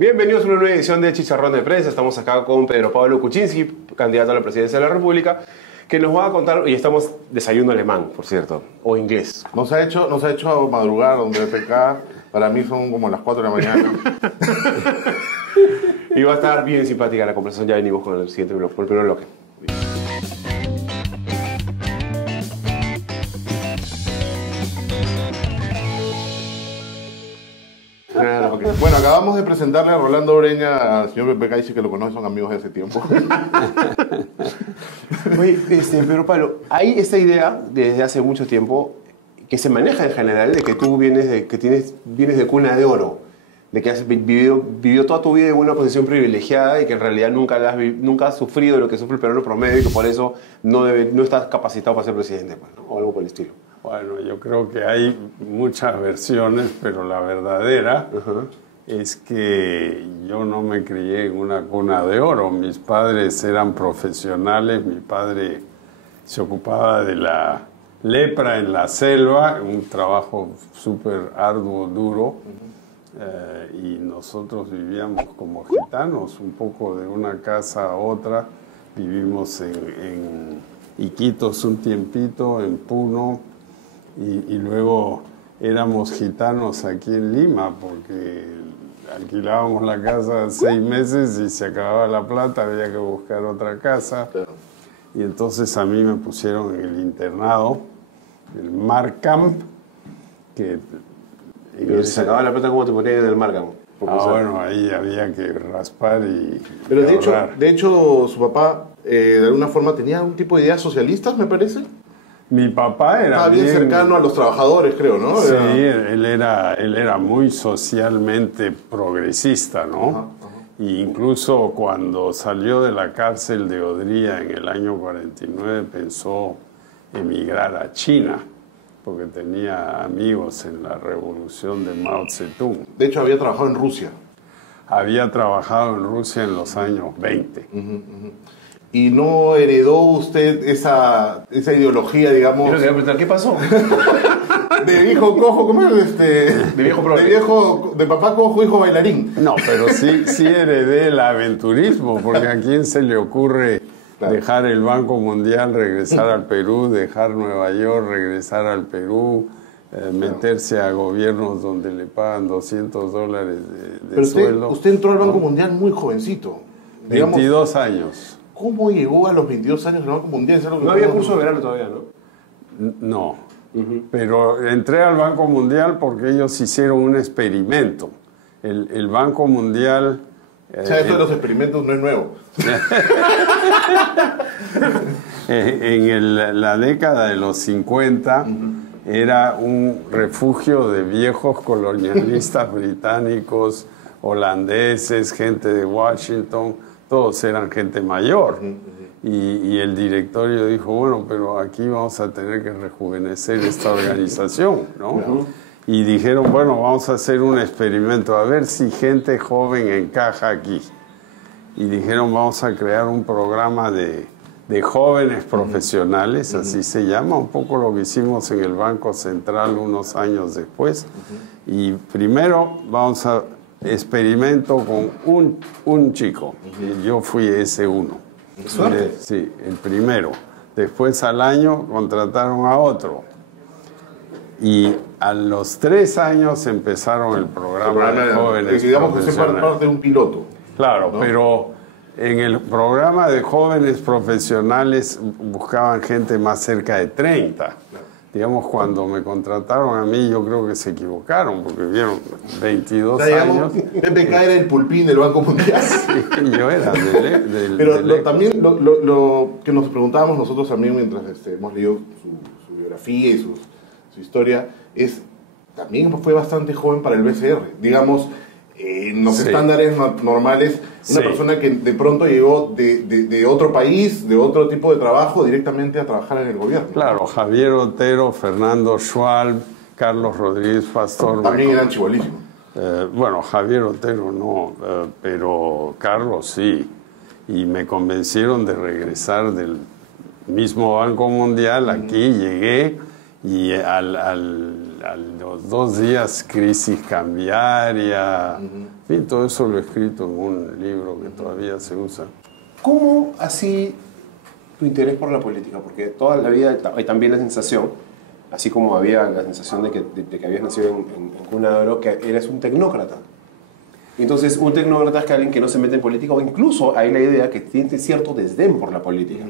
Bienvenidos a una nueva edición de Chicharrón de Prensa. Estamos acá con Pedro Pablo Kuczynski, candidato a la presidencia de la República, que nos va a contar, y estamos desayuno alemán, por cierto, o inglés. Nos ha hecho madrugar donde PK, para mí son como las 4 de la mañana. Y va a estar bien simpática la conversación. Ya venimos con el siguiente bloque, con el primer bloque. Bueno, acabamos de presentarle a Rolando Breña, al señor PK, dice que lo conoce, son amigos de hace tiempo. Oye, Pedro Pablo, hay esta idea desde hace mucho tiempo que se maneja en general de que tú vienes de cuna de oro, de que has vivido toda tu vida en una posición privilegiada y que en realidad nunca has sufrido lo que sufre el peruano promedio y que por eso no estás capacitado para ser presidente, pues, ¿no? O algo por el estilo. Bueno, yo creo que hay muchas versiones, pero la verdadera es que yo no me crié en una cuna de oro. Mis padres eran profesionales, mi padre se ocupaba de la lepra en la selva, un trabajo súper arduo, duro, y nosotros vivíamos como gitanos, un poco de una casa a otra. Vivimos en Iquitos un tiempito, en Puno, y luego éramos gitanos aquí en Lima, porque alquilábamos la casa 6 meses y se acababa la plata, había que buscar otra casa. Y entonces a mí me pusieron en el internado, el Markham, que... Pero si se acababa la plata, ¿cómo te ponían en el Markham? Bueno, ahí había que raspar y... Pero de hecho, su papá, de alguna forma, tenía algún tipo de ideas socialistas, me parece. Mi papá era bien cercano a los trabajadores, creo, ¿no? Sí, él era muy socialmente progresista, ¿no? Y incluso cuando salió de la cárcel de Odría en el año 49 pensó emigrar a China, porque tenía amigos en la revolución de Mao Zedong. De hecho, había trabajado en Rusia. Había trabajado en Rusia en los años 20. ¿Y no heredó usted esa ideología, digamos? Yo le quería preguntar, ¿qué pasó? De viejo cojo, ¿cómo es? De viejo progre. De papá cojo, hijo bailarín. No, pero sí heredé el aventurismo, porque a quién se le ocurre dejar el Banco Mundial, regresar al Perú, dejar Nueva York, regresar al Perú, meterse a gobiernos donde le pagan $200 de sueldo. Usted entró al Banco Mundial muy jovencito. 22 años. ¿Cómo llegó a los 22 años al Banco Mundial? No había curso de verano todavía, ¿no? No, pero entré al Banco Mundial porque ellos hicieron un experimento. El Banco Mundial... O sea, esto de los experimentos no es nuevo. En la década de los 50 era un refugio de viejos colonialistas británicos, holandeses, gente de Washington, todos eran gente mayor. Y el directorio dijo, bueno, pero aquí vamos a tener que rejuvenecer esta organización, ¿no? Y dijeron, bueno, vamos a hacer un experimento, a ver si gente joven encaja aquí. Y dijeron, vamos a crear un programa de jóvenes profesionales, así se llama, un poco lo que hicimos en el Banco Central unos años después. Y primero vamos a experimento con un chico. Y yo fui ese uno. Sí, el primero. Después al año contrataron a otro. Y a los 3 años empezaron el programa de jóvenes digamos profesionales. que parte de un piloto. Claro, ¿no? Pero en el programa de jóvenes profesionales buscaban gente más cerca de 30. Digamos, cuando me contrataron a mí, yo creo que se equivocaron, porque vieron 22 años. PPK era el pulpín del Banco Mundial. Sí, yo era Pero también lo que nos preguntábamos nosotros también mientras hemos leído su biografía y su historia, es también fue bastante joven para el BCR. Digamos, en los estándares normales, una persona que de pronto llegó de otro país, de otro tipo de trabajo, directamente a trabajar en el gobierno. Claro, Javier Otero, Fernando Schwalb, Carlos Rodríguez Pastor. También eran chibolísimos. Bueno, Javier Otero no, pero Carlos sí. Y me convencieron de regresar del mismo Banco Mundial. Aquí llegué y al a los 2 días crisis cambiaria, en fin, todo eso lo he escrito en un libro que todavía se usa. ¿Cómo así tu interés por la política? Porque toda la vida hay también la sensación, así como había la sensación de que habías nacido en cuna de oro, que eres un tecnócrata. Entonces, un tecnócrata es que alguien que no se mete en política, o incluso hay la idea que tiene cierto desdén por la política.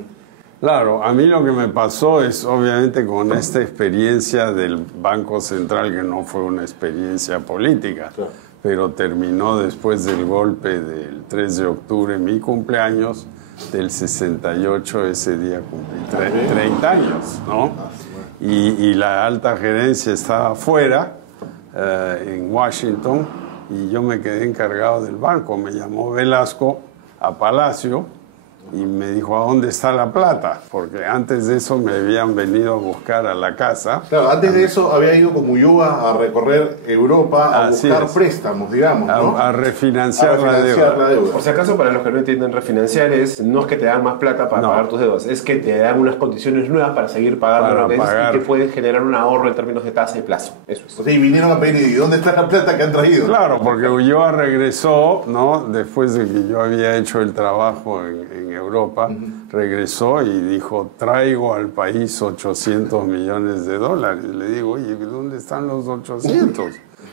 Claro, a mí lo que me pasó es, obviamente, con esta experiencia del Banco Central, que no fue una experiencia política, claro, pero terminó después del golpe del 3 de octubre, mi cumpleaños, del 68, ese día cumplí 30 años, ¿no? Y la alta gerencia estaba afuera, en Washington, y yo me quedé encargado del banco. Me llamó Velasco a Palacio y me dijo, ¿a dónde está la plata? Porque antes de eso me habían venido a buscar a la casa. Claro, antes de eso había ido con Ulloa a recorrer Europa a buscar préstamos, digamos, ¿no? A refinanciar la deuda. Por si acaso, para los que no entienden, refinanciar no es que te dan más plata para pagar tus deudas, es que te dan unas condiciones nuevas para seguir pagando lo que y que puedes generar un ahorro en términos de tasa y plazo. Eso es. O sea, y vinieron a pedir, ¿y dónde está la plata que han traído? Claro, porque Ulloa regresó, ¿no? Después de que yo había hecho el trabajo en Europa, regresó y dijo, traigo al país 800 millones de dólares. Le digo, oye, ¿dónde están los 800?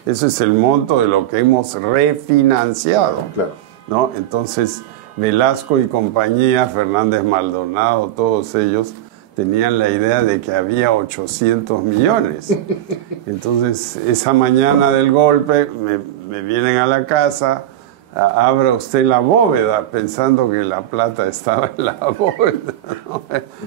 Ese es el monto de lo que hemos refinanciado, claro, ¿no? Entonces, Velasco y compañía, Fernández Maldonado, todos ellos tenían la idea de que había 800 millones. Entonces, esa mañana del golpe, me vienen a la casa, abra usted la bóveda, pensando que la plata estaba en la bóveda, ¿no?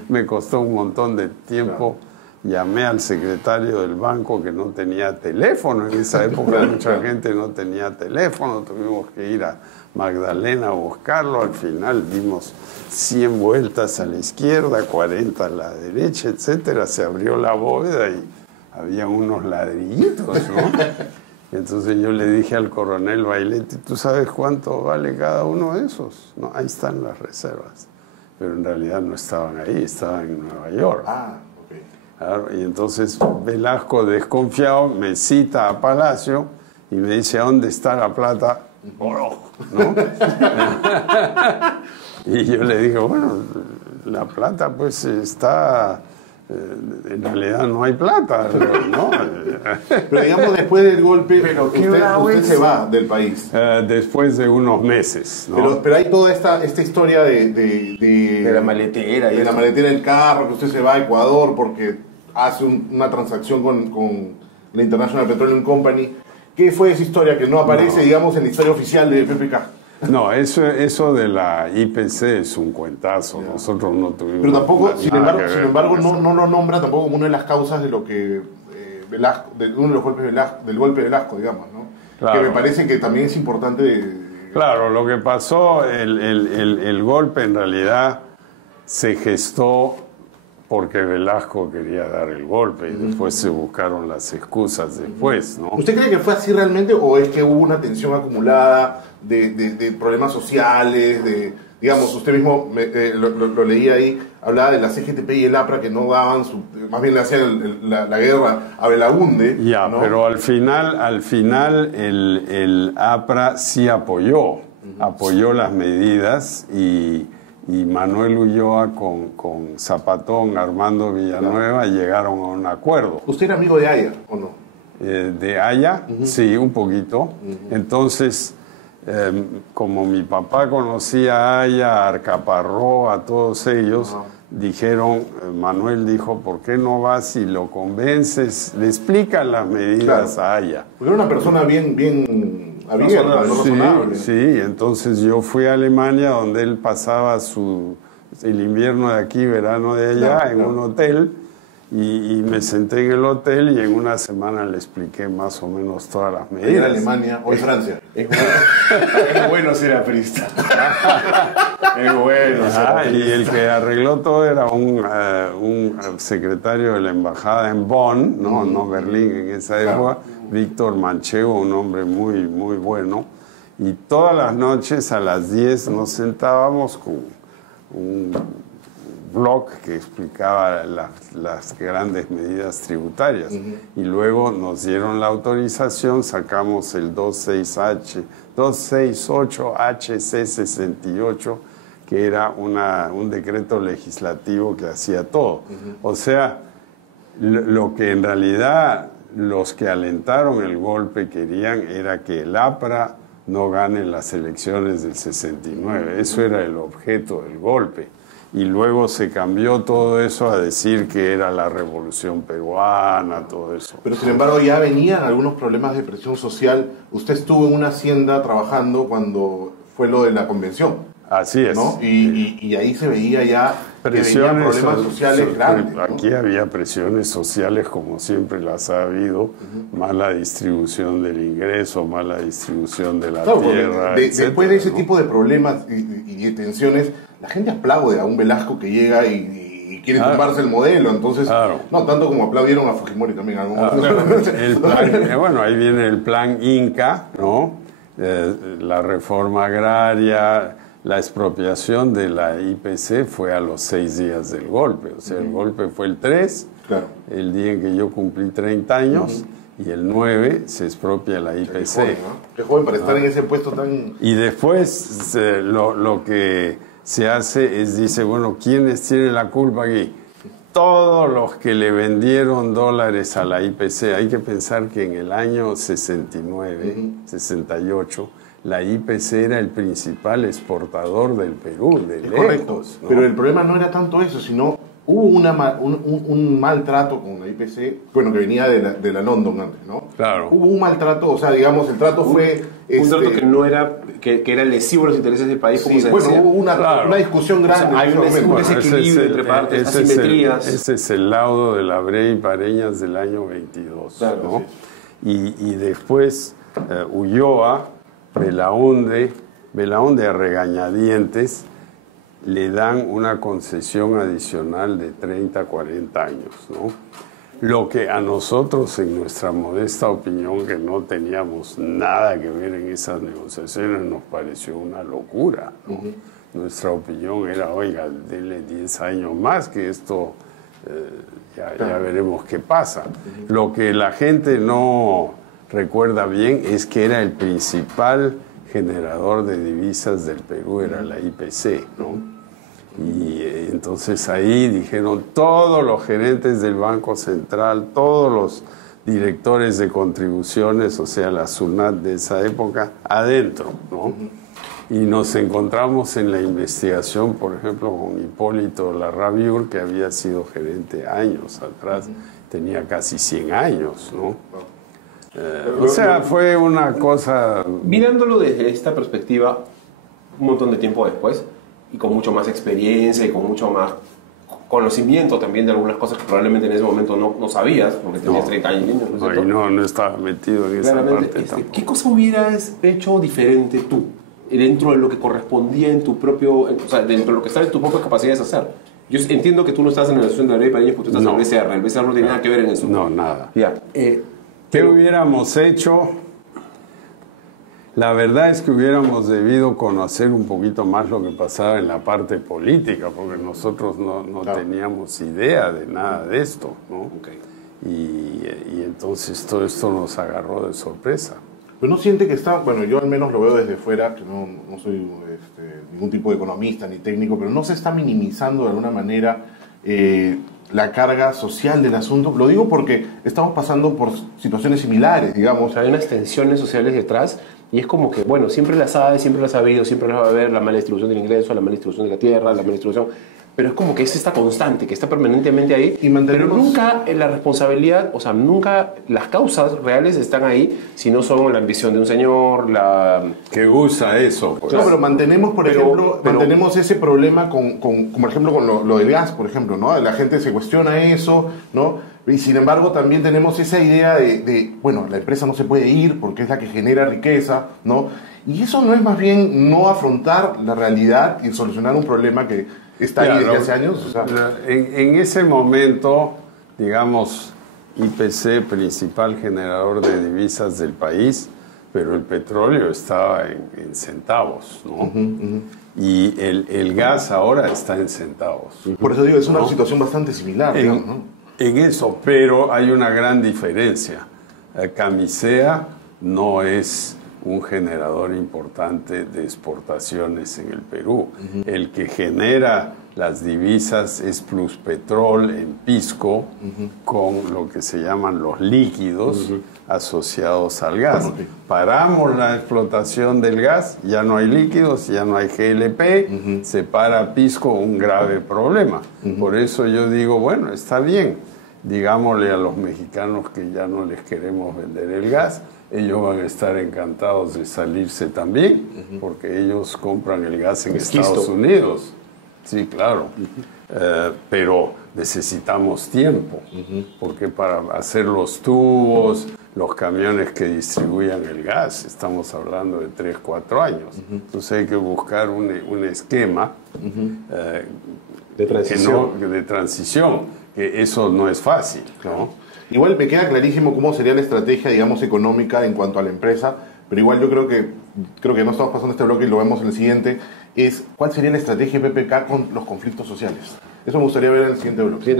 Me costó un montón de tiempo. Llamé al secretario del banco, que no tenía teléfono. En esa época mucha gente no tenía teléfono. Tuvimos que ir a Magdalena a buscarlo. Al final dimos 100 vueltas a la izquierda, 40 a la derecha, etcétera. Se abrió la bóveda y había unos ladrillitos, ¿no? Entonces yo le dije al coronel Bailetti, ¿tú sabes cuánto vale cada uno de esos? No, ahí están las reservas. Pero en realidad no estaban ahí, estaban en Nueva York. Ok. Claro, y entonces Velasco, desconfiado, me cita a Palacio y me dice, ¿a dónde está la plata? Oro, ¿no? Y yo le digo, bueno, la plata pues está... en realidad no hay plata, ¿no? Pero digamos, después del golpe, usted se va del país. Después de unos meses, ¿no? Pero hay toda esta historia de la maletera. De la maletera del carro, que usted se va a Ecuador porque hace una transacción con la International Petroleum Company. ¿Qué fue esa historia que no aparece, digamos, en la historia oficial de PPK? No, eso de la IPC es un cuentazo. Nosotros no tuvimos. Pero tampoco, sin embargo, no lo nombra tampoco como una de las causas de lo que uno de los golpes del golpe de Velasco, digamos, ¿no? Claro. Que me parece que también es importante. Claro, lo que pasó, el golpe en realidad se gestó porque Velasco quería dar el golpe y después se buscaron las excusas después, ¿no? ¿Usted cree que fue así realmente o es que hubo una tensión acumulada de problemas sociales, digamos, usted mismo lo leí ahí, hablaba de la CGTP y el APRA que no daban, más bien le hacían la guerra a Belaunde? Ya, ¿no? pero al final el APRA sí apoyó las medidas y Manuel Ulloa con Zapatón, Armando Villanueva, llegaron a un acuerdo. ¿Usted era amigo de Haya o no? De Haya, sí, un poquito. Entonces, como mi papá conocía a Haya, a Arcaparró, a todos ellos, dijeron, Manuel dijo, ¿por qué no vas y lo convences? Le explican las medidas a Haya. Porque era una persona bien abierta, sí, entonces yo fui a Alemania, donde él pasaba el invierno de aquí, verano de allá, en un hotel, y me senté en el hotel y en una semana le expliqué más o menos todas las medidas. ¿En Alemania o en Francia? Es bueno ser aprista. Es bueno ser aprista. Y el que arregló todo era un secretario de la embajada en Bonn, no Berlín en esa época, Víctor Manchego, un hombre muy, muy bueno. Y todas las noches a las 10 nos sentábamos con un Bloch, que explicaba las grandes medidas tributarias. Y luego nos dieron la autorización, sacamos el 268HC68, que era un decreto legislativo que hacía todo. O sea, lo que en realidad los que alentaron el golpe querían era que el APRA no gane las elecciones del 69. Eso era el objeto del golpe. Y luego se cambió todo eso a decir que era la revolución peruana, todo eso. Pero sin embargo ya venían algunos problemas de presión social. Usted estuvo en una hacienda trabajando cuando fue lo de la convención. Así es. ¿No? Y ahí se veía ya que venían problemas sociales grandes, ¿no? Aquí había presiones sociales como siempre las ha habido, mala distribución del ingreso, mala distribución de la tierra, etcétera, después de ese ¿no? tipo de problemas y de tensiones, la gente aplaude a un Velasco que llega y quiere tumbarse el modelo, entonces, no tanto como aplaudieron a Fujimori también. El plan, bueno, ahí viene el plan Inca, ¿no? La reforma agraria, la expropiación de la IPC fue a los 6 días del golpe, o sea, el golpe fue el 3, el día en que yo cumplí 30 años, y el 9 se expropia la IPC. Qué joven, ¿no? Qué joven para estar en ese puesto tan... Y después lo que se hace es, dice, bueno, ¿quiénes tienen la culpa aquí? Todos los que le vendieron dólares a la IPC. Hay que pensar que en el año 69, 68, la IPC era el principal exportador del Perú, de lejos. Correcto, ¿no? pero el problema no era tanto eso, sino hubo un maltrato con la IPC, bueno, que venía de la London antes, ¿no? Claro. Hubo un maltrato, o sea, digamos, el trato fue... Un trato que no era, que era lesivo a los intereses del país, como sí, se bueno, decía. hubo una discusión grande. O sea, hay un desequilibrio entre partes, asimetrías. Ese es el laudo de la Brea y Pareñas del año 22, claro, ¿no? Sí. Y después Ulloa, Belaúnde a regañadientes, le dan una concesión adicional de 30, 40 años, ¿no? Lo que a nosotros, en nuestra modesta opinión, que no teníamos nada que ver en esas negociaciones, nos pareció una locura, ¿no? Nuestra opinión era, oiga, denle 10 años más, que esto ya veremos qué pasa. Lo que la gente no recuerda bien es que era el principal generador de divisas del Perú, era la IPC, ¿no? Y entonces ahí dijeron todos los gerentes del Banco Central, todos los directores de contribuciones, o sea, la SUNAT de esa época, adentro, ¿no? Y nos encontramos en la investigación, por ejemplo, con Hipólito Larrabiur, que había sido gerente años atrás, tenía casi 100 años, ¿no? O sea, fue una cosa... Mirándolo desde esta perspectiva, un montón de tiempo después, y con mucho más experiencia y con mucho más conocimiento también de algunas cosas que probablemente en ese momento no sabías, porque tenías 30 años. No estaba metido en esa parte tampoco. ¿Qué cosa hubieras hecho diferente tú dentro de lo que correspondía en tu propio, o sea, dentro de lo que está en tus propias capacidades de hacer? Yo entiendo que tú no estás en la asociación de la ley de Pareñas porque tú estás en el BCR. El BCR no tiene nada que ver en eso. No, nada. Ya. ¿Qué hubiéramos hecho? La verdad es que hubiéramos debido conocer un poquito más lo que pasaba en la parte política, porque nosotros no teníamos idea de nada de esto, ¿no? Y entonces todo esto nos agarró de sorpresa. Pero no siente que está, bueno, yo al menos lo veo desde fuera, que no soy ningún tipo de economista ni técnico, pero no se está minimizando de alguna manera la carga social del asunto. Lo digo porque estamos pasando por situaciones similares, digamos. O sea, hay unas tensiones sociales detrás y es como que, bueno, siempre las hay, siempre las ha habido, siempre las va a haber, la mala distribución del ingreso, la mala distribución de la tierra, la mala distribución... Pero es como que es esta constante, que está permanentemente ahí. Pero nunca la responsabilidad, o sea, nunca las causas reales están ahí, si no son la ambición de un señor, que usa eso. Pues. No, pero mantenemos, por ejemplo, mantenemos ese problema por ejemplo, con lo del gas, por ejemplo, ¿no? La gente se cuestiona eso, ¿no? Y sin embargo también tenemos esa idea de, bueno, la empresa no se puede ir porque es la que genera riqueza, ¿no? Y eso no es más bien no afrontar la realidad y solucionar un problema que está ahí desde hace años. O sea. En ese momento, digamos, IPC, principal generador de divisas del país, pero el petróleo estaba en centavos, ¿no? Y el gas ahora está en centavos. Por eso digo, es una situación bastante similar, digamos, ¿no? En eso, pero hay una gran diferencia. Camisea no es un generador importante de exportaciones en el Perú. El que genera las divisas es Pluspetrol en Pisco, con lo que se llaman los líquidos asociados al gas. Paramos la explotación del gas, ya no hay líquidos, ya no hay GLP, se para Pisco, un grave problema. Por eso yo digo, bueno, está bien, digámosle a los mexicanos que ya no les queremos vender el gas, ellos van a estar encantados de salirse también, porque ellos compran el gas en Estados Unidos. Sí, claro. Pero necesitamos tiempo, porque para hacer los tubos, los camiones que distribuyan el gas, estamos hablando de 3, 4 años. Entonces hay que buscar un esquema de transición, que eso no es fácil, ¿no? Igual me queda clarísimo cómo sería la estrategia, digamos, económica en cuanto a la empresa, pero igual yo creo que no estamos pasando este bloque y lo vemos en el siguiente, es cuál sería la estrategia de PPK con los conflictos sociales. Eso me gustaría ver en el siguiente bloque.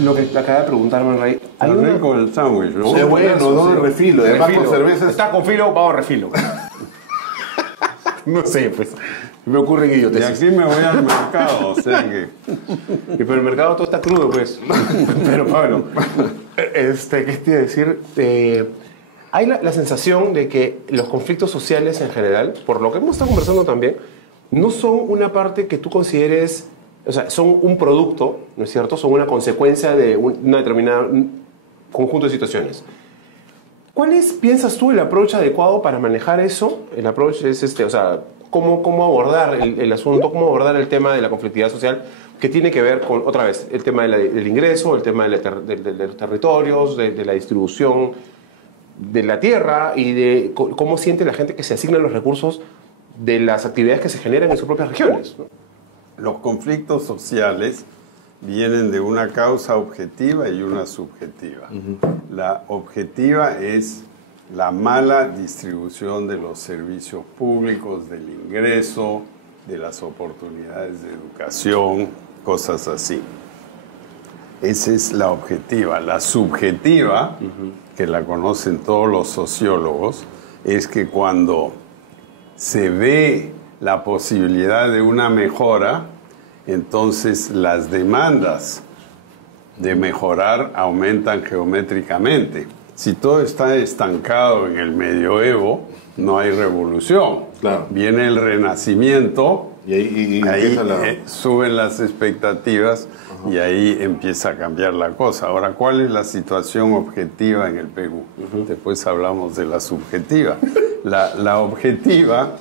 Lo que acaba de preguntarme, Rey. Hay rico el sándwich, ¿no? Sí, bueno, no el refilo. Además con cervezas. Está con filo, vamos a refilo. No sé, pues. Me ocurren idioteces. Y aquí me voy al mercado, o sea que... Pero el mercado todo está crudo, pues. Pero Pablo, ¿qué te iba a decir? Hay la sensación de que los conflictos sociales en general, por lo que hemos estado conversando también, no son una parte que tú consideres, o sea, son un producto, ¿no es cierto? Son una consecuencia de una determinada conjunto de situaciones. ¿Cuál es, piensas tú, el approach adecuado para manejar eso? El approach es o sea, cómo abordar el asunto, cómo abordar el tema de la conflictividad social, que tiene que ver con, otra vez, el tema del ingreso, el tema de los territorios, de la distribución de la tierra y de cómo siente la gente que se asignan los recursos de las actividades que se generan en sus propias regiones, ¿no? Los conflictos sociales vienen de una causa objetiva y una subjetiva. La objetiva es la mala distribución de los servicios públicos, del ingreso, de las oportunidades de educación, cosas así. Esa es la objetiva. La subjetiva, que la conocen todos los sociólogos, es que cuando se ve la posibilidad de una mejora, entonces las demandas de mejorar aumentan geométricamente. Si todo está estancado en el medioevo, no hay revolución. Claro. Viene el Renacimiento, y ahí suben las expectativas y ahí empieza a cambiar la cosa. Ahora, ¿cuál es la situación objetiva en el Perú? Después hablamos de la subjetiva. La objetiva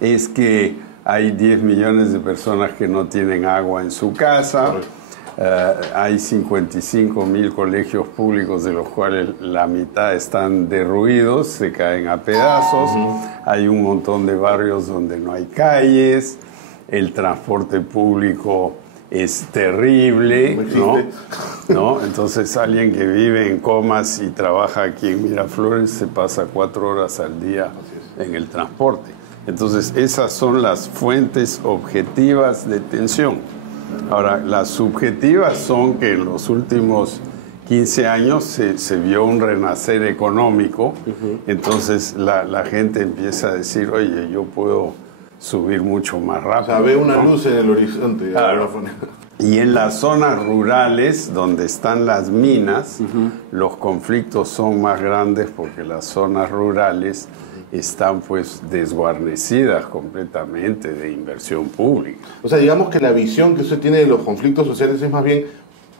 es que hay 10 millones de personas que no tienen agua en su casa. Hay 55.000 colegios públicos, de los cuales la mitad están derruidos, se caen a pedazos. Hay un montón de barrios donde no hay calles. El transporte público es terrible, ¿no? Entonces alguien que vive en Comas y trabaja aquí en Miraflores se pasa 4 horas al día en el transporte. Entonces esas son las fuentes objetivas de tensión. Ahora, las subjetivas son que en los últimos 15 años se vio un renacer económico. Entonces la gente empieza a decir, oye, yo puedo subir mucho más rápido. O sea, ve una luz en el horizonte. Claro. Y en las zonas rurales, donde están las minas, los conflictos son más grandes porque las zonas rurales están pues desguarnecidas completamente de inversión pública. O sea, digamos que la visión que usted tiene de los conflictos sociales es más bien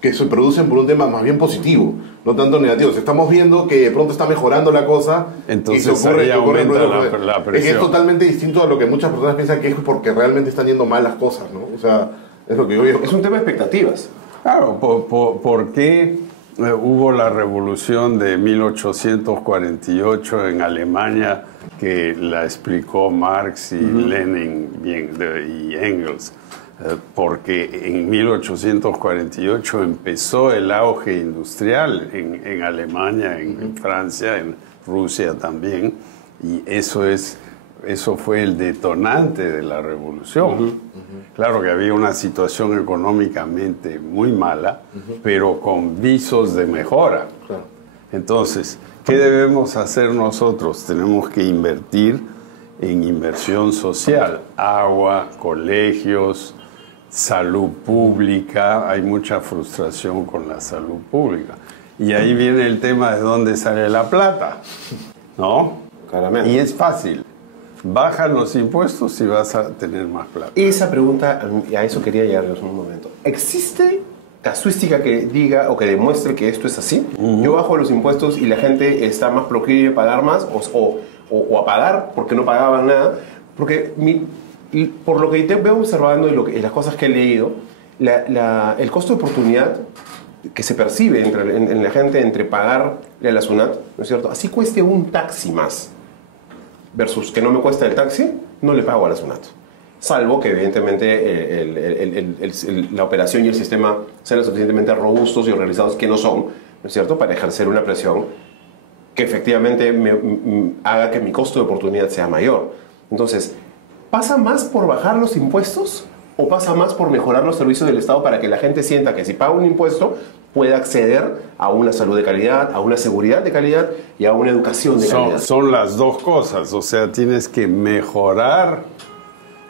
que se producen por un tema más bien positivo, no tanto negativo. O sea, estamos viendo que de pronto está mejorando la cosa. Entonces ahí aumenta la presión. Es que es totalmente distinto a lo que muchas personas piensan que es porque realmente están yendo mal las cosas, ¿no? O sea, es lo que yo digo. Es un tema de expectativas. Claro, ¿por qué hubo la revolución de 1848 en Alemania, que la explicó Marx y Lenin bien, y Engels? porque en 1848 empezó el auge industrial en Alemania, en Francia, en Rusia también, y eso fue el detonante de la revolución. Claro que había una situación económicamente muy mala, pero con visos de mejora. Entonces, ¿qué debemos hacer nosotros? Tenemos que invertir en inversión social, agua, colegios, salud pública. Hay mucha frustración con la salud pública. Y ahí viene el tema de dónde sale la plata, ¿no? Claramente. Y es fácil. Bajan los impuestos y vas a tener más plata. Esa pregunta, a eso quería llegar en un momento. ¿Existe casuística que diga o que demuestre que esto es así? Yo bajo los impuestos y la gente está más proclive a pagar más o a pagar porque no pagaban nada. Porque por lo que te veo observando y las cosas que he leído, el costo de oportunidad que se percibe en la gente entre pagarle a la SUNAT, ¿no es cierto? Así cueste un taxi más versus que no me cuesta el taxi, no le pago a la SUNAT. Salvo que evidentemente la operación y el sistema sean lo suficientemente robustos y organizados, que no son, ¿no es cierto?, para ejercer una presión que efectivamente haga que mi costo de oportunidad sea mayor. Entonces, ¿pasa más por bajar los impuestos o pasa más por mejorar los servicios del Estado para que la gente sienta que si paga un impuesto puede acceder a una salud de calidad, a una seguridad de calidad y a una educación de calidad? Son las dos cosas, o sea, tienes que mejorar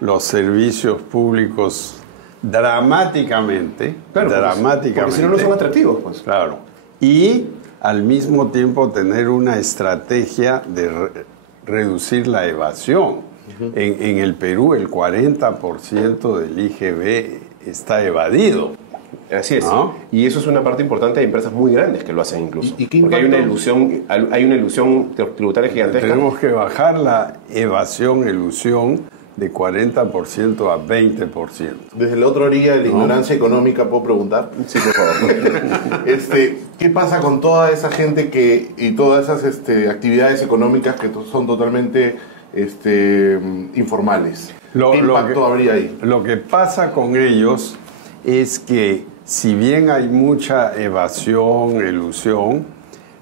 los servicios públicos dramáticamente. Claro, dramáticamente. Porque si no, no son atractivos, pues. Claro. Y al mismo tiempo tener una estrategia de reducir la evasión. En el Perú el 40% del IGB está evadido. Así es. ¿No? Y eso es una parte importante de empresas muy grandes que lo hacen incluso. ¿Y qué porque hay impacto? hay una ilusión tributaria gigantesca. Tenemos que bajar la ilusión de 40% a 20%. Desde la otra orilla de la ignorancia económica, ¿puedo preguntar? Sí, por favor. ¿Qué pasa con toda esa gente y todas esas actividades económicas que son totalmente informales? ¿Qué impacto habría ahí? Lo que pasa con ellos es que si bien hay mucha evasión, elusión,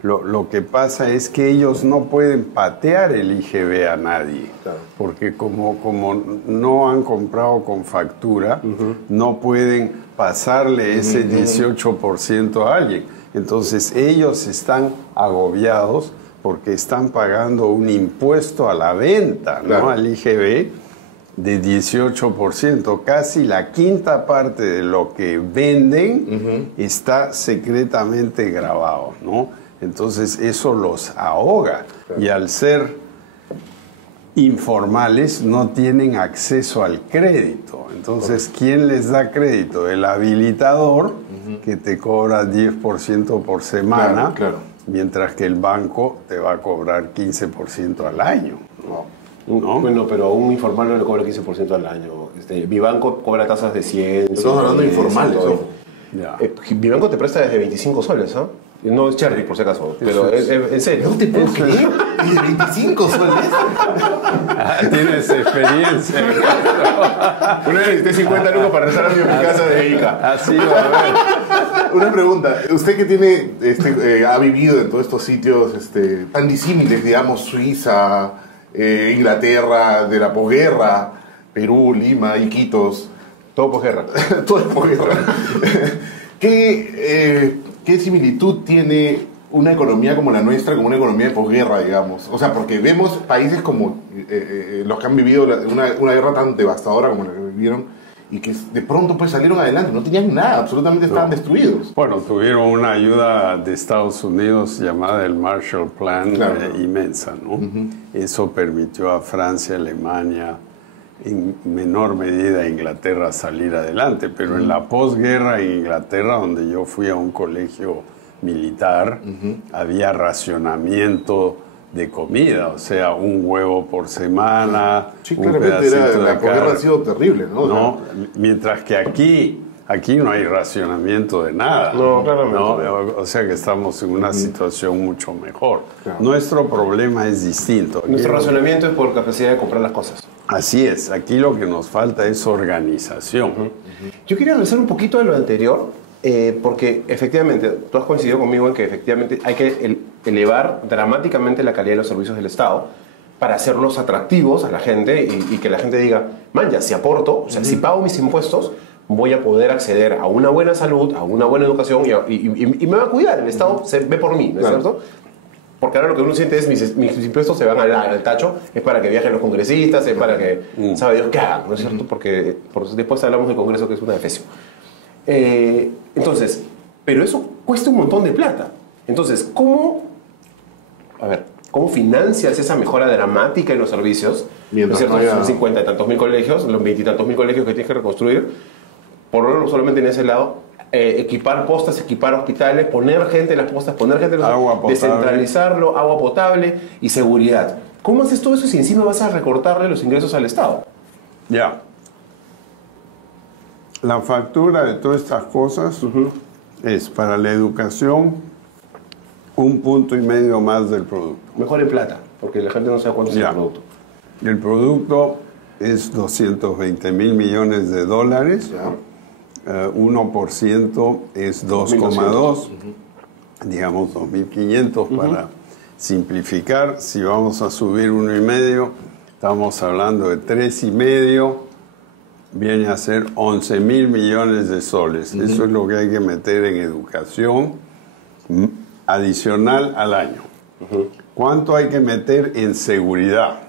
lo que pasa es que ellos no pueden patear el IGB a nadie, claro, porque como no han comprado con factura, no pueden pasarle ese 18% a alguien. Entonces ellos están agobiados porque están pagando un impuesto a la venta, claro, ¿no?, al IGB de 18%. Casi la quinta parte de lo que venden está secretamente grabado, ¿no? Entonces eso los ahoga, claro, y al ser informales no tienen acceso al crédito. Entonces, ¿quién les da crédito? El habilitador, que te cobra 10% por semana, claro, claro, mientras que el banco te va a cobrar 15% al año, ¿no? Bueno, pero a un informal no le cobra 15% al año. Mi banco cobra tasas de 100. Estamos hablando de informales, ¿no? Mi banco te presta desde 25 soles, ¿ah? No es Cherry, por si acaso, pero en serio. ¿No te puedo creer? ¿Y de 25 soles? Tienes experiencia. Una vez necesité 50 lucas para rezar a mi casa de Ica. Así va a ver. Una pregunta. Usted que tiene, ha vivido en todos estos sitios tan disímiles, digamos, Suiza, Inglaterra, de la posguerra, Perú, Lima, Iquitos. Todo posguerra. Todo es posguerra. ¿Qué similitud tiene una economía como la nuestra con una economía de posguerra, digamos? O sea, porque vemos países como los que han vivido una guerra tan devastadora como la que vivieron y que de pronto pues salieron adelante, no tenían nada, absolutamente estaban destruidos. Bueno, tuvieron una ayuda de Estados Unidos llamada el Marshall Plan, claro, inmensa, ¿no? Eso permitió a Francia, Alemania, en menor medida a Inglaterra salir adelante, pero en la posguerra en Inglaterra, donde yo fui a un colegio militar, había racionamiento de comida, o sea, un huevo por semana, sí, un claramente pedacito la posguerra ha sido terrible, ¿no? ¿no? Mientras que aquí no hay racionamiento de nada. No, claramente. ¿No? O sea que estamos en una situación mucho mejor. Claro. Nuestro problema es distinto. Nuestro razonamiento es por capacidad de comprar las cosas. Así es, aquí lo que nos falta es organización. Yo quería regresar un poquito a lo anterior, porque efectivamente, tú has coincidido conmigo en que efectivamente hay que elevar dramáticamente la calidad de los servicios del Estado para hacerlos atractivos a la gente y que la gente diga, man, ya, si aporto, o sea, si pago mis impuestos, voy a poder acceder a una buena salud, a una buena educación y me va a cuidar. El Estado se ve por mí, ¿no es cierto? Porque ahora lo que uno siente es mis impuestos se van al tacho, es para que viajen los congresistas, es para que, sabe Dios, qué hagan, ¿no es cierto? Porque después hablamos del Congreso, que es una defecio. Entonces, pero eso cuesta un montón de plata. Entonces, ¿cómo financias esa mejora dramática en los servicios? Mientras ¿No es cierto? haya... Son 50 y tantos mil colegios, los 20 y tantos mil colegios que tienes que reconstruir. Por lo menos solamente en ese lado, equipar postas, equipar hospitales, poner gente en las postas, poner gente en los Agua potable. descentralizarlo, agua potable y seguridad. ¿Cómo haces todo eso si encima vas a recortarle los ingresos al Estado? Ya. La factura de todas estas cosas es para la educación 1,5 puntos más del producto. Mejor en plata, porque la gente no sabe cuánto es el producto. El producto es 220.000 millones de dólares. 1% es 2,2, digamos 2.500 para simplificar. Si vamos a subir 1,5, estamos hablando de 3,5, viene a ser 11.000 millones de soles. Eso es lo que hay que meter en educación adicional al año. ¿Cuánto hay que meter en seguridad?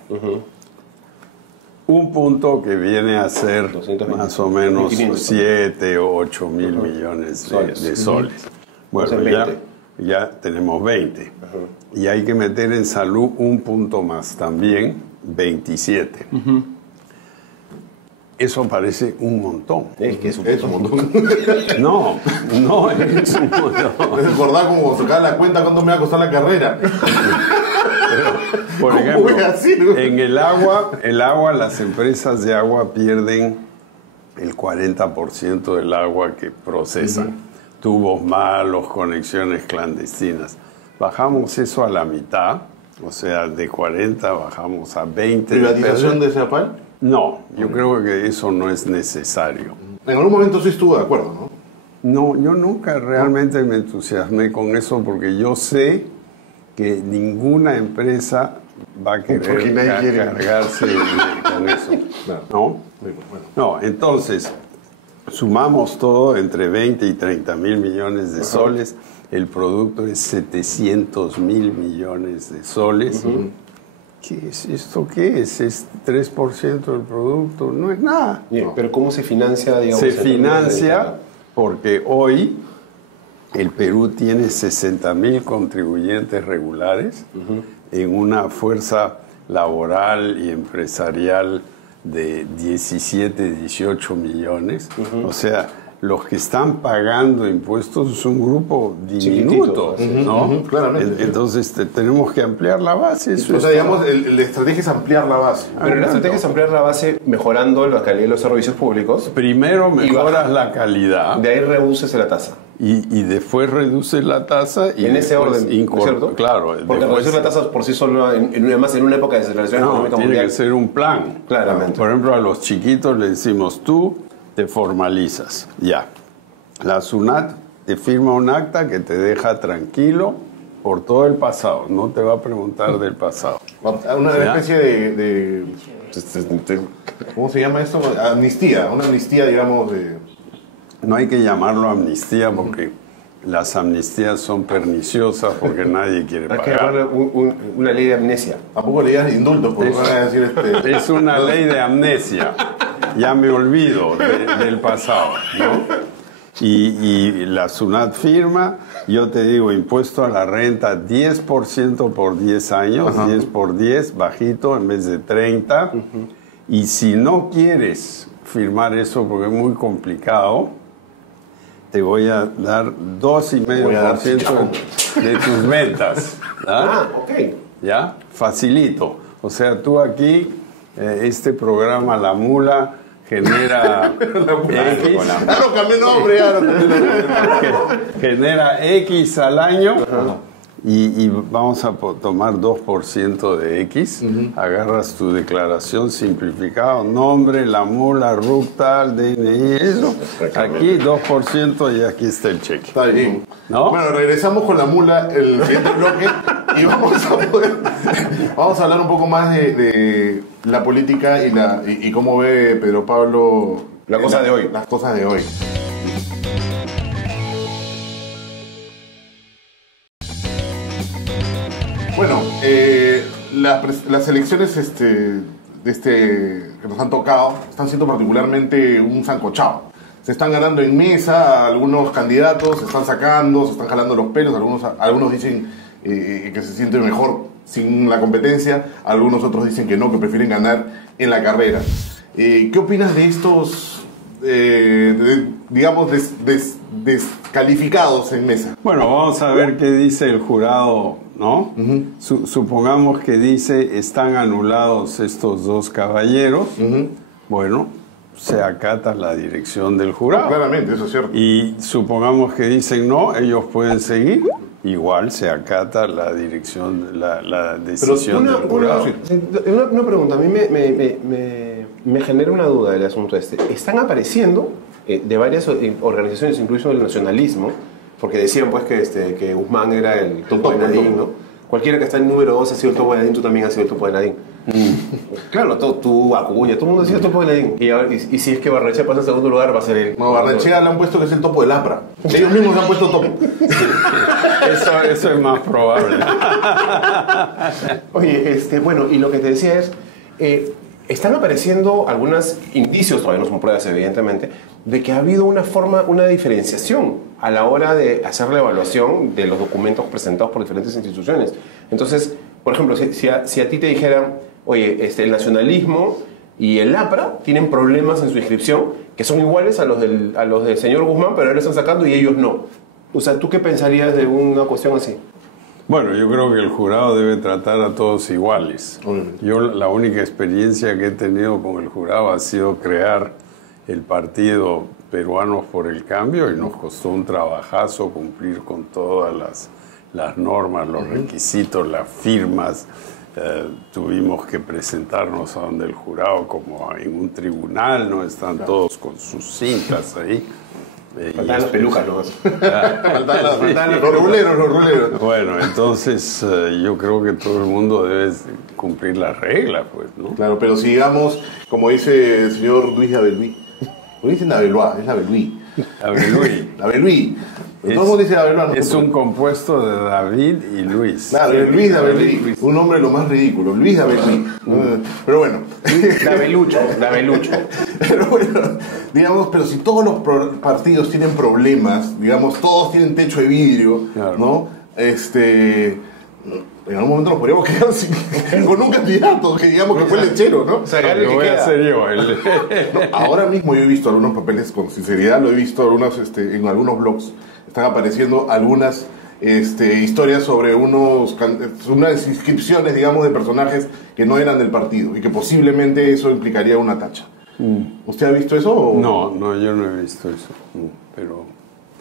Un punto que viene a ser 220, más o menos 500, 7 o 8 mil millones de soles. Bueno, ya tenemos 20. Y hay que meter en salud un punto más también, 27. Eso parece un montón. Es que es un montón. No es un montón. Es recordar como sacar la cuenta cuánto me va a costar la carrera. Por ejemplo, en el agua, las empresas de agua pierden el 40% del agua que procesan. Tubos malos, conexiones clandestinas. Bajamos eso a la mitad, o sea, de 40 bajamos a 20. ¿Privatización de Cepal? No, yo creo que eso no es necesario. En algún momento sí estuvo de acuerdo, ¿no? No, yo nunca realmente me entusiasmé con eso porque yo sé que ninguna empresa va a querer cargarse con eso. ¿No? No, entonces, sumamos todo entre 20 y 30 mil millones de soles, el producto es 700 mil millones de soles. ¿Qué es esto? ¿Qué es? ¿Es 3% del producto? No es nada. Bien, pero ¿cómo se financia, digamos? Se financia porque hoy el Perú tiene 60.000 contribuyentes regulares en una fuerza laboral y empresarial de 17, 18 millones. O sea, los que están pagando impuestos es un grupo diminuto, ¿no? Claramente. Entonces tenemos que ampliar la base. O sea, digamos, la estrategia es ampliar la base. Pero la estrategia es ampliar la base mejorando la calidad de los servicios públicos. Primero mejoras la calidad. De ahí reduces la tasa. Y después reduces la tasa y en ese orden, ¿cierto? Claro. Porque reducir la tasa por sí solo, además en una época de desaceleración económica tiene mundial. que ser un plan. Claramente. Por ejemplo, a los chiquitos le decimos, tú te formalizas, ya. La SUNAT te firma un acta que te deja tranquilo por todo el pasado, no te va a preguntar del pasado. Una especie de ¿cómo se llama esto? Amnistía, una amnistía, digamos, de... No hay que llamarlo amnistía porque las amnistías son perniciosas porque nadie quiere pagar. Hay que llamarle una ley de amnesia. ¿A poco le digas indultos? Porque van a decir Es una ley de amnesia. Ya me olvido del pasado, ¿no? Y la SUNAT firma, yo te digo, impuesto a la renta 10% por 10 años, 10 por 10, bajito en vez de 30. Y si no quieres firmar eso porque es muy complicado, te voy a dar 2,5% de tus ventas. Ok. ¿Ya? Facilito. O sea, tú aquí, este programa La Mula genera X. Cambié nombre, genera X al año y vamos a tomar 2% de X, agarras tu declaración simplificada, nombre, la mula, RUC, tal, DNI, eso, aquí 2% y aquí está el cheque. Está bien. ¿No? Bueno, regresamos con la mula el siguiente bloque y vamos a hablar un poco más de la política y cómo ve Pedro Pablo las cosas de hoy. Las cosas de hoy. Bueno, las elecciones que nos han tocado están siendo particularmente un sancochado. Se están ganando en mesa, algunos candidatos se están sacando, se están jalando los pelos, algunos dicen que se sienten mejor sin la competencia, algunos otros dicen que no, que prefieren ganar en la carrera. ¿Qué opinas de estos, digamos, descalificados en mesa? Bueno, vamos a ver qué dice el jurado, ¿no? Supongamos que dice, están anulados estos dos caballeros. Bueno, se acata la dirección del jurado. No, claramente, eso es cierto. Y supongamos que dicen no, ellos pueden seguir. Igual se acata la dirección, la decisión del jurado. Una pregunta, a mí me genera una duda el asunto este. Están apareciendo de varias organizaciones, incluso del nacionalismo, porque decían pues que Guzmán era el topo de Nadine, ¿no? Cualquiera que está en el número 2 ha sido el topo de Nadine, tú también has sido el topo de Nadine. Claro, tú, Acuña, todo el mundo decía el topo de Nadine. Y si es que Barnechea pasa en segundo lugar, va a ser el... No, Barnechea le han puesto que es el topo del APRA. Ellos mismos le han puesto topo. Eso es más probable. Oye, bueno, y lo que te decía es... están apareciendo algunos indicios, todavía no son pruebas evidentemente, de que ha habido una diferenciación a la hora de hacer la evaluación de los documentos presentados por diferentes instituciones. Entonces, por ejemplo, si a ti te dijeran, oye, el nacionalismo y el APRA tienen problemas en su inscripción que son iguales a los del señor Guzmán, pero él lo están sacando y ellos no. O sea, ¿tú qué pensarías de una cuestión así? Bueno, yo creo que el jurado debe tratar a todos iguales. Yo la única experiencia que he tenido con el jurado ha sido crear el partido Peruanos por el Cambio y nos costó un trabajazo cumplir con todas las normas, los requisitos, las firmas. Tuvimos que presentarnos a donde el jurado como en un tribunal, ¿no? Están todos con sus cintas ahí. Faltan las pelucas, ¿no? Faltan los ruleros. Bueno, entonces yo creo que todo el mundo debe cumplir las reglas, pues, ¿no? Claro, pero si digamos, como dice el señor Luis de Abelui, no dicen Abeluá, es Abelui. Abelui. Todo el mundo dice Abeluá. Es un compuesto de David y Luis. Claro, Luis de Abelui. Un nombre lo más ridículo. Luis de Abelui. Pero bueno. Dabelucho. Pero bueno, digamos, pero si todos los partidos tienen problemas, digamos, todos tienen techo de vidrio, claro, ¿no? En algún momento nos podríamos quedar con un candidato que digamos que fue lechero, ¿no? O sea, lo voy a hacer yo. No, ahora mismo yo he visto algunos papeles, con sinceridad, lo he visto en algunos blogs. Están apareciendo algunas historias sobre unas inscripciones, digamos, de personajes que no eran del partido y que posiblemente eso implicaría una tacha. ¿Usted ha visto eso? ¿O? No, yo no he visto eso. Pero...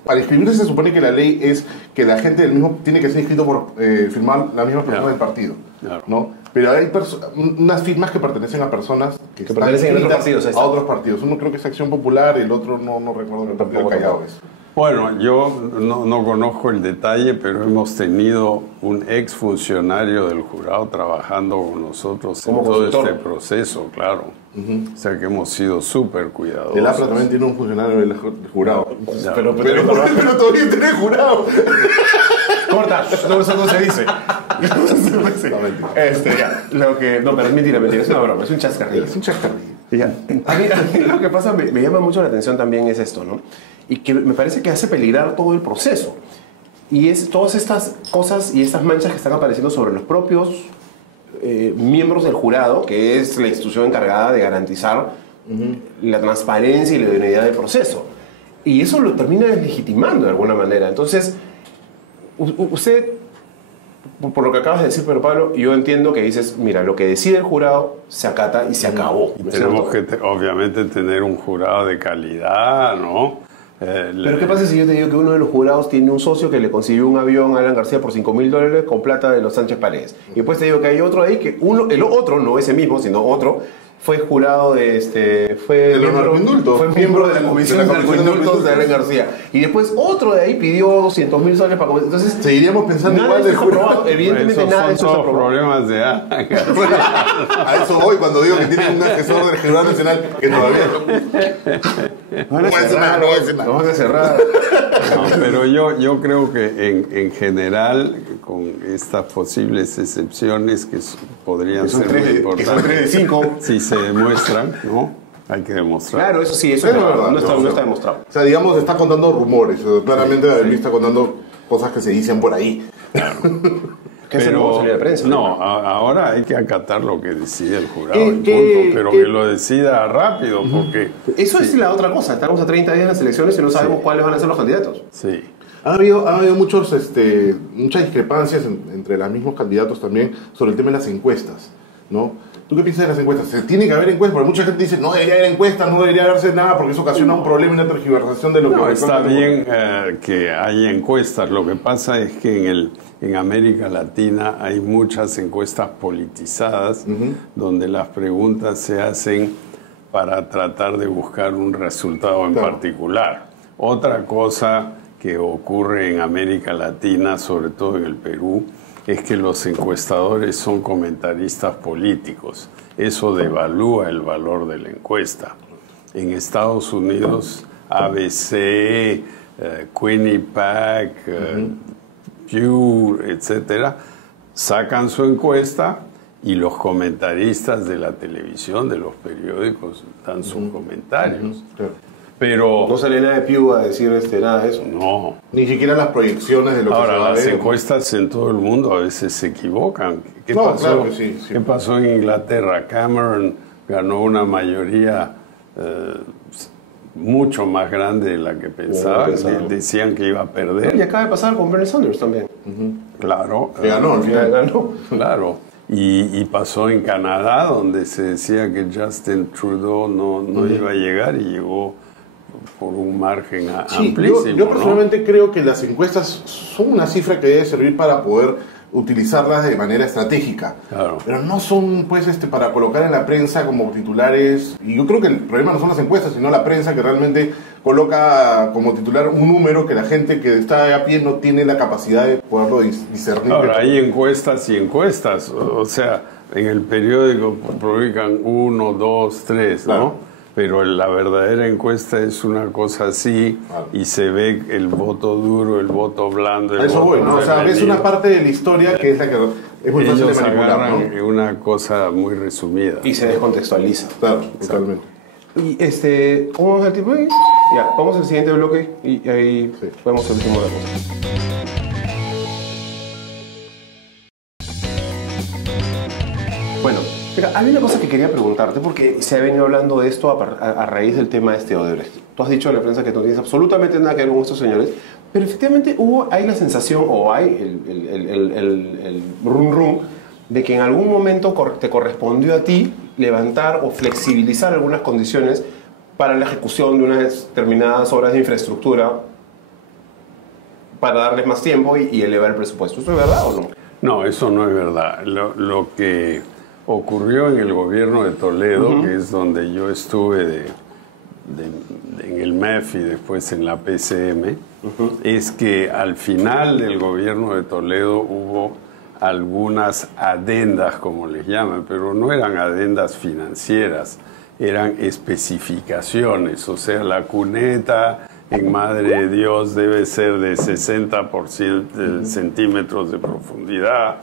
Para inscribirse se supone que la ley es que la gente del mismo tiene que ser inscrito por firmar la misma persona del partido, ¿no? Pero hay unas firmas que pertenecen a personas que pertenecen a otros partidos. A otros partidos. Uno creo que es Acción Popular, el otro no recuerdo qué partido Callao es. Bueno, yo no conozco el detalle, pero hemos tenido un ex funcionario del jurado trabajando con nosotros en todo este proceso, claro. O sea que hemos sido súper cuidadosos. El APRA también tiene un funcionario del jurado. Pero todavía tiene jurado. Corta, eso no se dice. No, pero es mentira, es una broma, es un chascarrillo. A mí lo que pasa, me llama mucho la atención también es esto, ¿no? Y que me parece que hace peligrar todo el proceso. Y es todas estas cosas y estas manchas que están apareciendo sobre los propios miembros del jurado, que es la institución encargada de garantizar la transparencia y la idoneidad del proceso. Y eso lo termina deslegitimando de alguna manera. Entonces, usted, por lo que acabas de decir, Pedro Pablo, yo entiendo que dices, mira, lo que decide el jurado se acata y se acabó. Y tenemos que, obviamente, tener un jurado de calidad, ¿no? Pero ¿qué pasa si yo te digo que uno de los jurados tiene un socio que le consiguió un avión a Alan García por $5.000 con plata de los Sánchez Paredes? Y después te digo que hay otro ahí que el otro, no ese mismo, sino otro, fue jurado fue miembro de la comisión de narcoindultos de Alan García. Y después otro de ahí pidió $200.000 para comer. Entonces, seguiríamos pensando igual del jurado. Evidentemente nada de eso está aprobado. Problemas de Alan García. A eso voy cuando digo que tienen un asesor del Tribunal Nacional que todavía no van a cerrar. No, pero yo creo que en general, con estas posibles excepciones que podrían ser muy importantes, que son 3 de 5, si se demuestran, ¿no? Hay que demostrar. Claro, eso sí, eso es verdad, no está demostrado. O sea, digamos, está contando rumores. Claramente David está contando cosas que se dicen por ahí. Pero, de prensa, no, ahora hay que acatar lo que decide el jurado, pero que lo decida rápido, porque... Eso es la otra cosa, estamos a 30 días de las elecciones y no sabemos cuáles van a ser los candidatos. Sí. Ha habido muchas discrepancias entre los mismos candidatos también sobre el tema de las encuestas, ¿no? ¿Tú qué piensas de las encuestas? ¿Se tiene que haber encuestas? Porque mucha gente dice, no debería haber encuestas, no debería haberse nada, porque eso ocasiona un problema y una tergiversación de lo que... No, está bien que haya encuestas. Lo que pasa es que en América Latina hay muchas encuestas politizadas, donde las preguntas se hacen para tratar de buscar un resultado en particular. Otra cosa que ocurre en América Latina, sobre todo en el Perú, es que los encuestadores son comentaristas políticos. Eso devalúa el valor de la encuesta. En Estados Unidos, ABC, Quinnipiac, Pew, etcétera, sacan su encuesta y los comentaristas de la televisión, de los periódicos, dan sus comentarios. Pero no sale nada de Pew a decir nada de eso. No. Ni siquiera las proyecciones de lo que se va a ver. Ahora, las encuestas en todo el mundo a veces se equivocan. ¿Qué pasó? Claro que sí. ¿Qué pasó en Inglaterra? Cameron ganó una mayoría mucho más grande de la que pensaban. Decían que iba a perder. Y acaba de pasar con Bernie Sanders también. Claro. Que ganó, al final. Ganó. Claro. Y pasó en Canadá, donde se decía que Justin Trudeau no iba a llegar y llegó por un margen amplísimo. Yo personalmente creo que las encuestas son una cifra que debe servir para poder utilizarlas de manera estratégica. Claro. Pero no son, pues, para colocar en la prensa como titulares. Y yo creo que el problema no son las encuestas, sino la prensa que realmente coloca como titular un número que la gente que está a pie no tiene la capacidad de poderlo discernir. Ahora, hay encuestas y encuestas. O sea, en el periódico publican 1, 2, 3, ¿no? Claro. Pero la verdadera encuesta es una cosa así, y se ve el voto duro, el voto blando. A eso voy, ¿no? O sea, ves una parte de la historia que es la que es muy fácil de manipular, agarran, ¿no? Una cosa muy resumida. Y se descontextualiza. Claro, totalmente. Y ¿cómo vamos al tiempo? Ya, vamos al siguiente bloque y ahí vemos el último de la cosa. Bueno, pero hay una cosa que quería preguntarte, porque se ha venido hablando de esto a raíz del tema de Odebrecht. Tú has dicho en la prensa que no tienes absolutamente nada que ver con estos señores, pero efectivamente hay la sensación, o hay el rum de que en algún momento te correspondió a ti levantar o flexibilizar algunas condiciones para la ejecución de unas determinadas obras de infraestructura para darles más tiempo y elevar el presupuesto. ¿Eso es verdad o no? No, eso no es verdad. Lo que ocurrió en el gobierno de Toledo, que es donde yo estuve en el MEF y después en la PCM, es que al final del gobierno de Toledo hubo algunas adendas, como les llaman, pero no eran adendas financieras, eran especificaciones. O sea, la cuneta en Madre de Dios debe ser de 60 centímetros de profundidad,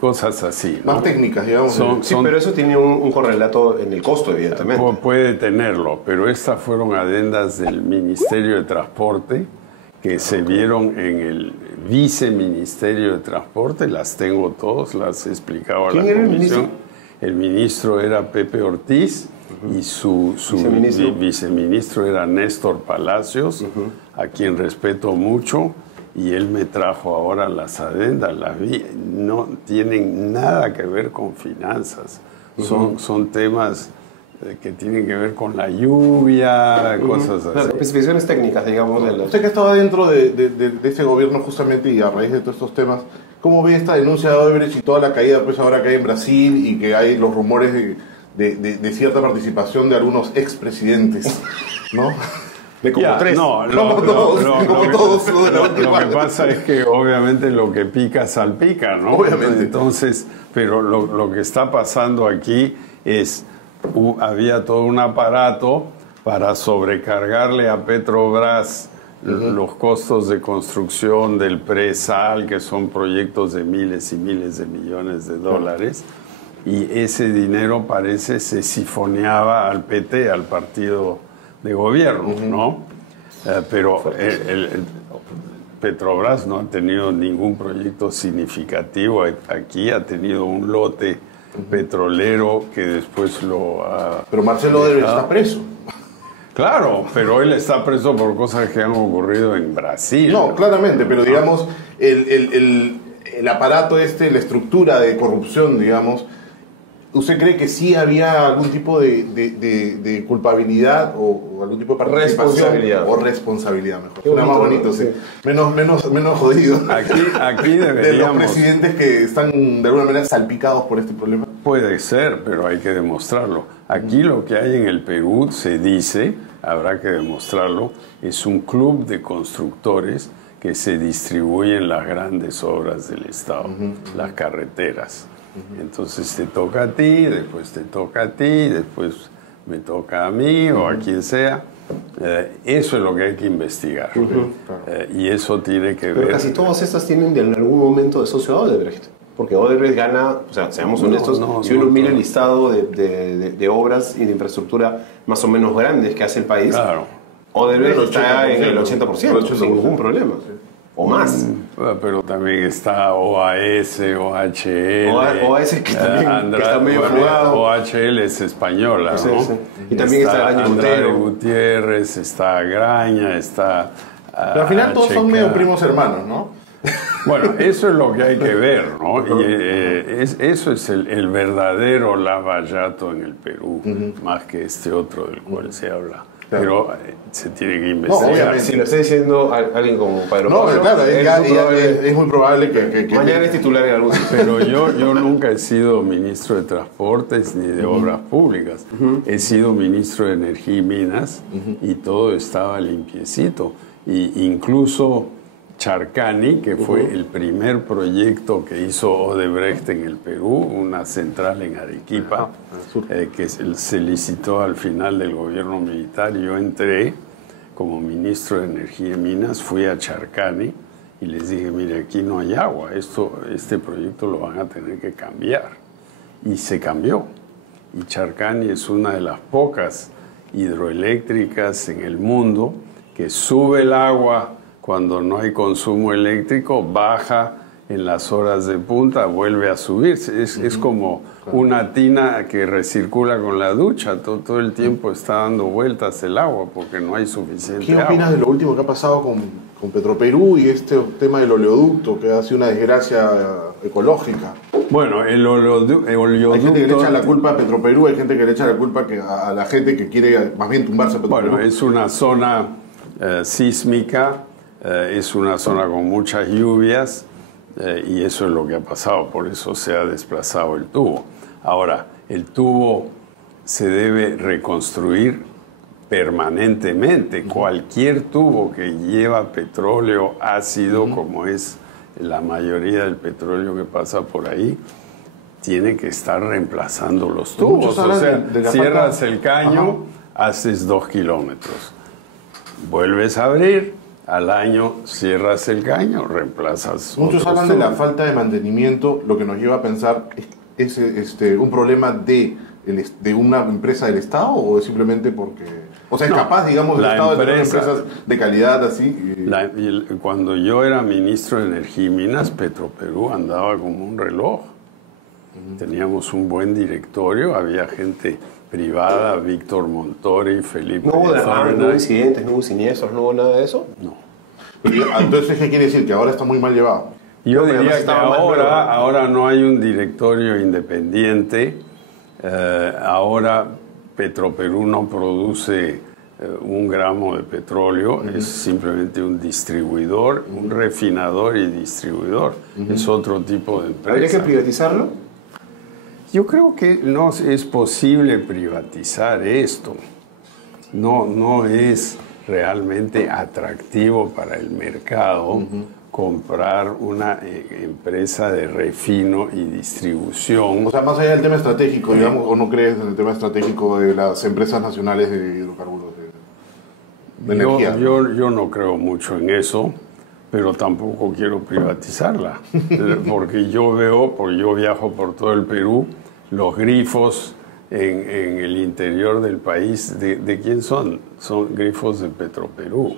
cosas así, ¿no? Más técnicas, digamos. Sí, pero eso tiene un correlato en el costo, evidentemente. Puede tenerlo, pero estas fueron adendas del Ministerio de Transporte que se vieron en el Viceministerio de Transporte. Las tengo todas, las he explicado a la comisión. ¿Quién era el ministro? El ministro era Pepe Ortiz y su viceministro era Néstor Palacios, a quien respeto mucho. Y él me trajo ahora las adendas, las vi, no tienen nada que ver con finanzas, son temas que tienen que ver con la lluvia, cosas así. Especificaciones técnicas, digamos. De los... Usted que estaba dentro de ese gobierno justamente y a raíz de todos estos temas, ¿cómo ve esta denuncia de Odebrecht y toda la caída pues ahora que hay en Brasil y que hay los rumores de cierta participación de algunos expresidentes, ¿no? De como Ya, tres. No, como todos. Lo que pasa es que obviamente lo que pica salpica, ¿no? Obviamente. Entonces, pero lo que está pasando aquí es, había todo un aparato para sobrecargarle a Petrobras los costos de construcción del presal, que son proyectos de miles y miles de millones de dólares, y ese dinero parece se sifoneaba al PT, al partido de gobierno, ¿no? Pero Petrobras no ha tenido ningún proyecto significativo aquí, ha tenido un lote petrolero que después lo ha... Pero Marcelo Odebrecht está preso. Claro, pero él está preso por cosas que han ocurrido en Brasil. No, claramente, pero digamos, el aparato la estructura de corrupción, digamos, ¿usted cree que sí había algún tipo de culpabilidad o algún tipo de participación? Responsabilidad, mejor. Suena más bonito, sí. Menos jodido. Aquí deberíamos... De los presidentes que están de alguna manera salpicados por este problema. Puede ser, pero hay que demostrarlo. Aquí lo que hay en el Perú, se dice, habrá que demostrarlo, es un club de constructores que se distribuyen las grandes obras del Estado, las carreteras. Entonces te toca a ti, después te toca a ti, después me toca a mí o a quien sea. Eso es lo que hay que investigar. Y eso tiene que ver... Pero casi todas estas tienen en algún momento de socio a Odebrecht. Porque Odebrecht gana, o sea, seamos honestos, si uno mira el listado de obras y de infraestructura más o menos grandes que hace el país, Claro. Odebrecht está en el 80%, sin ningún problema. O más. Pero también está OAS, OHL. OAS que también que está medio jugado. OHL es española, ¿no? Sí. Y también está Andrade Gutiérrez, está Graña, está... Pero al final todos son medio primos hermanos, ¿no? Bueno, eso es lo que hay que ver, ¿no? Y eso es el verdadero lavallato en el Perú, más que este otro del cual se habla. Claro. Pero se tiene que investigar. obviamente. Si lo está diciendo alguien como Pedro No, Pablo, claro, es es muy probable que mañana es titular en algún sitio. Pero yo nunca he sido ministro de Transportes ni de Obras Públicas. He sido ministro de Energía y Minas y todo estaba limpiecito. Y incluso Charcani, que fue el primer proyecto que hizo Odebrecht en el Perú, una central en Arequipa, que se licitó al final del gobierno militar. Yo entré como ministro de Energía y Minas, fui a Charcani y les dije, mire, aquí no hay agua, este proyecto lo van a tener que cambiar. Y se cambió. Y Charcani es una de las pocas hidroeléctricas en el mundo que sube el agua cuando no hay consumo eléctrico, baja en las horas de punta, vuelve a subirse. Es como una tina que recircula con la ducha. Todo el tiempo está dando vueltas el agua porque no hay suficiente agua. ¿Qué opinas de lo último que ha pasado con Petroperú y este tema del oleoducto, que ha sido una desgracia ecológica? Bueno, el oleoducto... Hay gente que le echa la culpa a Petroperú, hay gente que le echa la culpa a la gente que quiere más bien tumbarse a Petroperú. Bueno, es una zona sísmica, es una zona con muchas lluvias y eso es lo que ha pasado, por eso se ha desplazado el tubo. Ahora, el tubo se debe reconstruir permanentemente. Cualquier tubo que lleva petróleo ácido, como es la mayoría del petróleo que pasa por ahí, tiene que estar reemplazando los tubos. O sea, cierras el caño, haces 2 kilómetros. Vuelves a abrir, al año cierras el caño, reemplazas. Muchos hablan de la falta de mantenimiento, lo que nos lleva a pensar, ¿es un problema de una empresa del Estado o es simplemente porque... O sea, es capaz, digamos, del Estado de tener empresas de calidad así? Cuando yo era ministro de Energía y Minas, Petroperú andaba como un reloj. Teníamos un buen directorio, había gente privada, Víctor Montori, Felipe... ¿No hubo derrames, no hubo incidentes, no hubo siniestros, no hubo nada de eso? No. Entonces, ¿qué quiere decir? Que ahora está muy mal llevado. Yo diría que ahora no hay un directorio independiente. Ahora Petroperú no produce un gramo de petróleo, es simplemente un distribuidor, un refinador y distribuidor. Es otro tipo de empresa. ¿Habría que privatizarlo? Yo creo que no es posible privatizar esto. No es realmente atractivo para el mercado comprar una empresa de refino y distribución. O sea, más allá del tema estratégico, digamos, ¿o no crees en el tema estratégico de las empresas nacionales de hidrocarburos, de energía? Yo no creo mucho en eso, pero tampoco quiero privatizarla, porque yo viajo por todo el Perú, los grifos en el interior del país, ¿de quién son? Son grifos de Petroperú.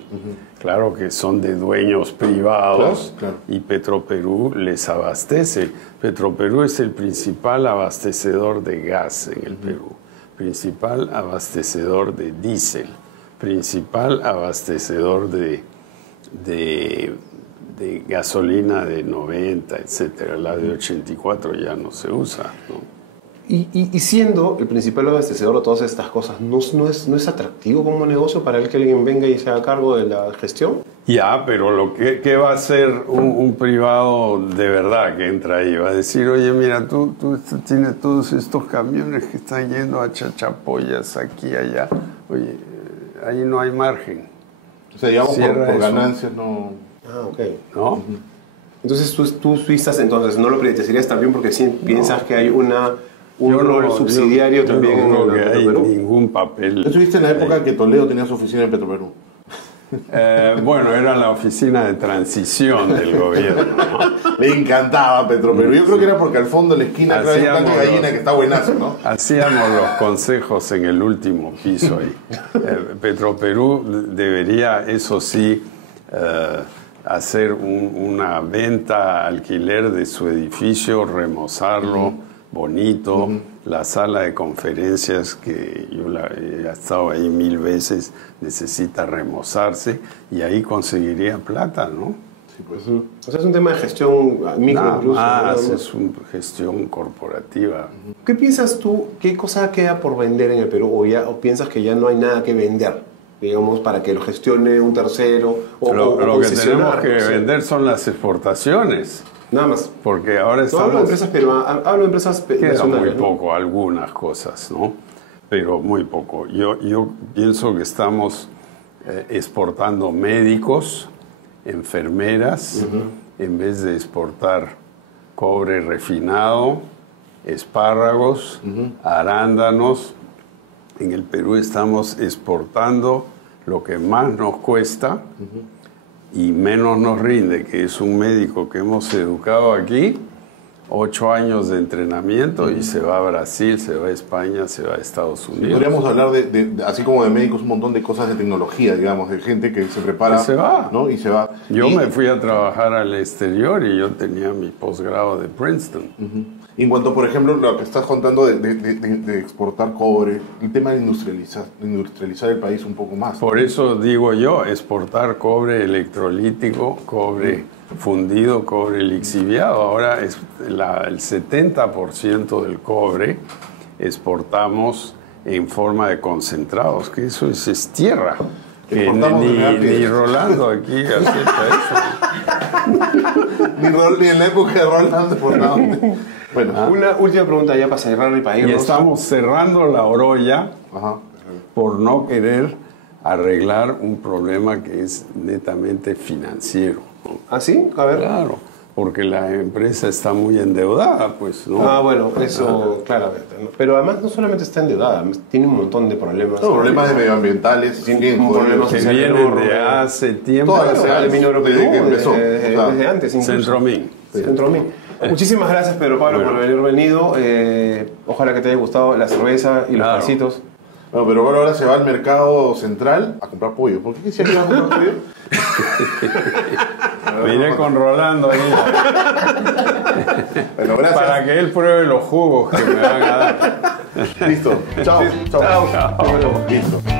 Claro que son de dueños privados, claro. Y Petroperú les abastece. Petroperú es el principal abastecedor de gas en el Perú, principal abastecedor de diésel, principal abastecedor de gasolina de 90, etcétera. La de 84 ya no se usa, ¿no? Y siendo el principal abastecedor de todas estas cosas, ¿no es atractivo como negocio para el que alguien venga y se haga cargo de la gestión? Ya, pero ¿qué va a hacer un privado de verdad que entra ahí? Va a decir, oye, mira, tú tienes todos estos camiones que están yendo a Chachapoyas, aquí, allá. Oye, ahí no hay margen. O sea, digamos, por eso. ganancias no... Ah, ok. ¿No? Entonces tú suizas, entonces no lo privatizarías también porque piensas que hay un rol subsidiario también en en que hay Petroperú. ningún papel. ¿Tú estuviste en la época que Toledo tenía su oficina en Petroperú? Bueno, era la oficina de transición del gobierno, ¿no? Le encantaba Petroperú. Yo creo que era porque al fondo de la esquina hay un tanque de gallina que está buenazo, ¿no? Hacíamos los consejos en el último piso ahí. Petroperú debería, eso sí, hacer una venta, alquiler de su edificio, remozarlo, bonito. La sala de conferencias, que yo he estado ahí 1000 veces, necesita remozarse y ahí conseguiría plata, ¿no? Sí, pues. O sea, es un tema de gestión micro Nada incluso. más, ¿no? es una gestión corporativa. ¿Qué piensas tú? ¿Qué cosa queda por vender en el Perú? ¿O piensas que ya no hay nada que vender? Digamos, para que lo gestione un tercero o Lo que tenemos concesionar, que no sé. vender son las exportaciones. Nada más. Porque ahora No estamos... hablo de empresas peruanas, hablo de empresas Queda nacionales. muy ¿no? poco, algunas cosas, ¿no? Pero muy poco. Yo pienso que estamos exportando médicos, enfermeras, en vez de exportar cobre refinado, espárragos, arándanos. En el Perú estamos exportando lo que más nos cuesta y menos nos rinde, que es un médico que hemos educado aquí, 8 años de entrenamiento y se va a Brasil, se va a España, se va a Estados Unidos. Podríamos hablar así como de médicos, un montón de cosas de tecnología, digamos, de gente que se prepara, Que se va. ¿no? Y se va. Yo me fui a trabajar al exterior y yo tenía mi posgrado de Princeton. Y en cuanto, por ejemplo, lo que estás contando de exportar cobre, el tema de industrializar el país un poco más. Por eso digo yo, exportar cobre electrolítico, cobre fundido, cobre lixiviado. Ahora es el 70% del cobre exportamos en forma de concentrados, que eso es tierra. Que ni Rolando aquí acepta eso. Ni en la época de Rolando exportamos. Bueno, Una última pregunta ya para cerrar y para irnos. Y estamos cerrando la orolla ajá. por no querer arreglar un problema que es netamente financiero, ¿no? ¿Ah, sí? A ver. Claro, porque la empresa está muy endeudada, pues, ¿no? Ah, bueno, eso claramente, ¿no? Pero además no solamente está endeudada, tiene un montón de problemas. No, problemas de medioambientales, Tiene un problema que social vienen enorme. de hace tiempo. Todas las Claro, de Minero Perú, desde que empezó, desde antes incluso. Centromín. Centromín. Muchísimas gracias, Pedro Pablo, por haber venido. Ojalá que te haya gustado la cerveza y los pasitos. Bueno, pero ahora se va al mercado central a comprar pollo. ¿Por qué decía que iba a comprar pollo? Vine con Rolando ahí Bueno, gracias. para que él pruebe los jugos que me van a dar. Listo. Chao. Chao. Chao. Listo.